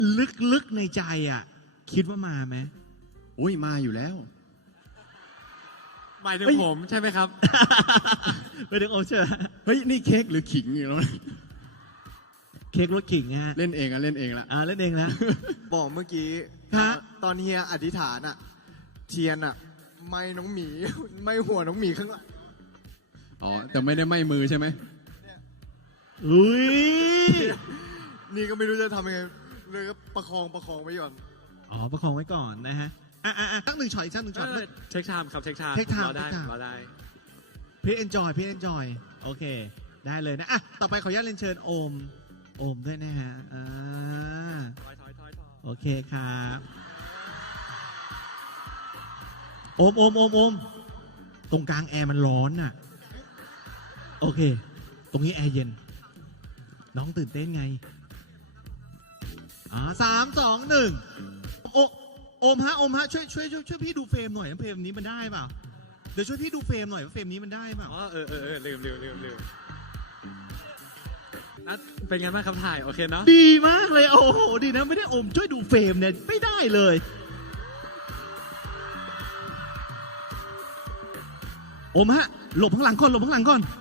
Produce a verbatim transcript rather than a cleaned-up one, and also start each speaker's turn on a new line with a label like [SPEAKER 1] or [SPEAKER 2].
[SPEAKER 1] ลึกๆในใจอ่ะคิดว่ามาไหม
[SPEAKER 2] โอ้ยมาอยู่แล้ว
[SPEAKER 3] หมายถึงผมใช่ไหมครับ
[SPEAKER 1] ไปถึงโอเชอร์
[SPEAKER 2] เฮ้ยนี่เค้กหรือขิงอยู่แล้ว
[SPEAKER 1] เค้กรสขิงฮะ
[SPEAKER 2] เล่นเองอะเล่นเองละ
[SPEAKER 1] อ่าเล่นเองแล้ว
[SPEAKER 4] บอกเมื่อกี้
[SPEAKER 1] ฮะ
[SPEAKER 4] ตอนเฮียอธิษฐานอะเทียนอะไม่น้องหมี ไม่หัวน้องหมีข้างหลัง
[SPEAKER 2] อ๋อแต่ไม่ได้ไหม้มือใช่ไหม
[SPEAKER 1] อุ้ย
[SPEAKER 4] นี่ก็ไม่รู้จะทำยังไงเลยก็ประคองประคองไว้ก่อน
[SPEAKER 1] อ๋อประคองไว้ก่อนนะฮะอ่ะอ่ะอ่ะตั้งหนึ่งช็อตอีกสักหนึ่งช็อต
[SPEAKER 3] เทคไทม์ครับเทคไทม์
[SPEAKER 1] Take time
[SPEAKER 3] รอได้
[SPEAKER 1] Take time
[SPEAKER 3] รอได้
[SPEAKER 1] พี่เอนจอยพี่เอนจอยโอเค ได้เลยนะอ่ะต่อไปขออนุญาตเรียนเชิญโอมโอมด้วยนะฮะอ่า
[SPEAKER 3] ถอยถอยถอยถอย
[SPEAKER 1] โอเคครับโอมโอมโอมโอมตรงกลางแอร์มันร้อนน่ะโอเค ตรงนี้แอร์เย็น น้องตื่นเต้นไงอ่าสามสองหนึ่งโอโอมฮะโอมฮะช่วยช่วยช่วยช่วยพี่ดูเฟรมหน่อยนะเฟรมนี้มันได้เปล่าเดี๋ยวช่วยพี่ดูเฟรมหน่อยว่าเฟรมนี้มันได้เปล่า
[SPEAKER 3] อ๋อเออเออเออลืมลืมลืมลืมนัดเป็นไงบ้างครับถ่ายโอเคเนาะ
[SPEAKER 1] ดีมากเลยโอ้โหดีนะไม่ได้โอมช่วยดูเฟรมเนี่ยไม่ได้เลยโอมฮะหลบข้างหลังก่อนหลบข้างหลังก่อน